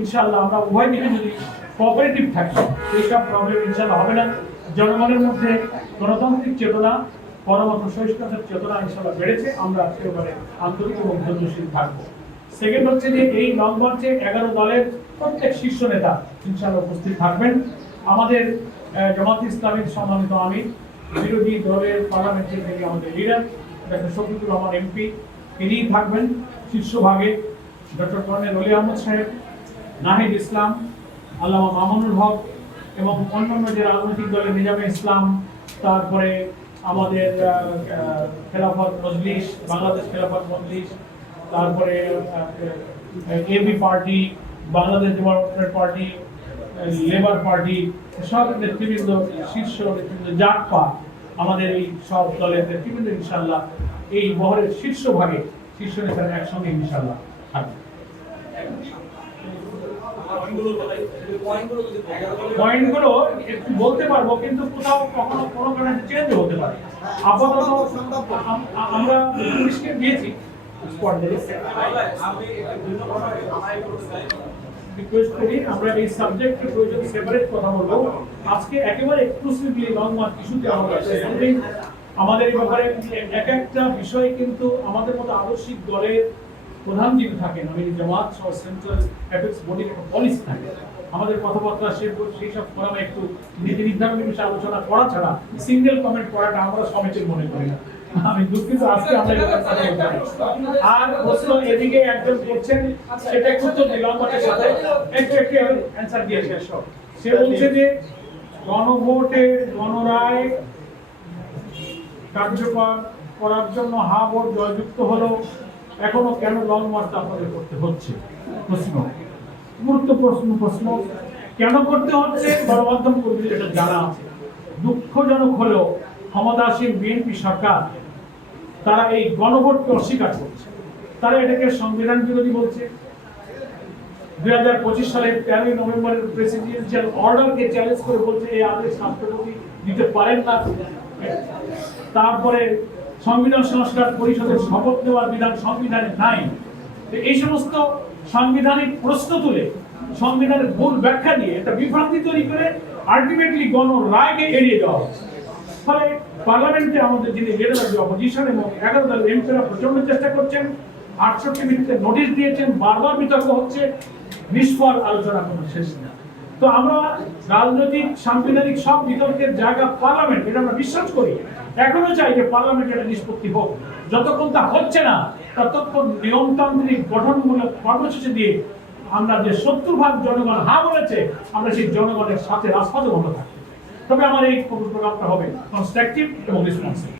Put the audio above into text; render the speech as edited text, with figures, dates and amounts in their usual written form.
ইনশাআল্লাহ আমরা উভয় দিকে যদি কোঅপারেটিভ থাকি এইসব প্রবলেম ইনশাআল্লাহ হবে না। জনগণের মধ্যে গণতান্ত্রিক চেতনা, পরমাত্ম সহিষ্ণুতার চেতনা ইনশাআল্লাহ বেড়েছে, আমরা একেবারে আন্তরিক এবং ধৈর্যশীল থাকবো। সেকেন্ড হচ্ছে যে এই লং মার্চে 11 দলের প্রত্যেক শীর্ষ নেতা ইনশাআল্লাহ উপস্থিত থাকবেন। আমাদের জামাত ইসলামীর সম্মানিত আমির, বিরোধী দলের পার্লামেন্টারি থেকে আমাদের leader doctor Shafiqur Rahman MP, তিনি থাকবেন শীর্ষভাগে। ডক্টর কর্নেল অলি আহমদ সাহেব, নাহিদ ইসলাম, আল্লামা মামুনুল হক এবং অন্যান্য যে রাজনৈতিক দলের নিজামে ইসলাম, তারপরে আমাদের খেলাফত মজলিস, বাংলাদেশ খেলাফত মজলিস, তারপরে AB party, Bangladesh development party, labour party, সব নেতৃবৃন্দ, শীর্ষ নেতৃবৃন্দ, জাকপা, আমাদের এই সব দলের নেতৃবৃন্দ ইনশাআল্লাহ এই বহরের শীর্ষভাগে শীর্ষ নেতারা একসঙ্গে ইনশাআল্লাহ থাকবে। পয়েন্টগুলো একটু বলতে পারবো, কিন্তু কোথাও কখনো কোনো কারণে চেঞ্জ হতে পারে। আপাতত আমরা পুলিশকে দিয়েছি রিকোয়েস্ট করি, আমরা এই সাবজেক্টে প্রয়োজন সেপারেট কথা বলবো। আজকে একেবারে এক্সক্লুসিভলি লং মার্চ ইস্যুতে আমাদের এই ব্যাপারে এক একটা বিষয় কিন্তু আমাদের মতো আদর্শিক দলের প্রধান যিনি থাকেন, আমি জামাত সহ সেন্ট্রাল অ্যাফেয়ার্স বডির একটা পলিসি থাকে, আমাদের কথাবার্তা সেই সব ফোরামে একটু নীতি নির্ধারণের বিষয়ে আলোচনা করা ছাড়া সিঙ্গেল কমেন্ট করাটা আমরা সমীচীন মনে করি না। আমি দুঃখিত, আজকে আমরা আর প্রশ্ন এদিকে একজন করছেন, সেটা একটু তো দিলাম আমাদের সাথে একটু অ্যানসার দিয়ে শেষ হোক। সে বলছে যে গণভোটে গণরায় কার্যকর করার জন্য হা ভোট জয়যুক্ত হলো, এখনো কেন লং মার্চ আপনাদের করতে হচ্ছে? প্রশ্ন, গুরুত্বপূর্ণ প্রশ্ন। কেন করতে হচ্ছে গণমাধ্যম কর্মীদের এটা জানা আছে। দুঃখজনক হলেও ক্ষমতাসীন বিএনপি সরকার তারা এই গণভোটকে অস্বীকার করছে। তারা এটাকে সংবিধান বিরোধী বলছে। 2025 সালের 13 নভেম্বরের প্রেসিডেন্সিয়াল অর্ডারকে চ্যালেঞ্জ করে বলছে এই আদেশ রাষ্ট্রপতি দিতে পারেন না। তারপরে সংবিধান সংস্কার পরিষদের শপথ নেওয়ার বিধান সংবিধানে নাই। এই সমস্ত সাংবিধানিক প্রশ্ন তুলে সংবিধানের ভুল ব্যাখ্যা দিয়ে একটা বিভ্রান্তি তৈরি করে আলটিমেটলি গণরায়কে এড়িয়ে দেওয়া হচ্ছে। ফলে পার্লামেন্টে আমাদের যিনি লিডার অফ দি অপোজিশন এবং 11 দলের এমপিরা প্রচন্ড চেষ্টা করছেন, 68 মিনিটে নোটিশ দিয়েছেন, বারবার বিতর্ক হচ্ছে, নিষ্ফল, আলোচনা কোনো শেষ না। তো আমরা রাজনৈতিক সাংবিধানিক সব বিতর্কের জায়গা পার্লামেন্ট, এটা আমরা বিশ্বাস করি। এখনো চাই যে পার্লামেন্টে একটা নিষ্পত্তি হোক। যতক্ষণ তা হচ্ছে না ততক্ষণ নিয়মতান্ত্রিক গঠনমূলক কর্মসূচি দিয়ে আমরা যে 70% জনগণ হা বলেছে, আমরা সেই জনগণের সাথে রাজপথে বন্ধ থাকতে। তবে আমার এই প্রোগ্রামটা হবে কনস্ট্রাকটিভ এবং রেসপন্সিভ।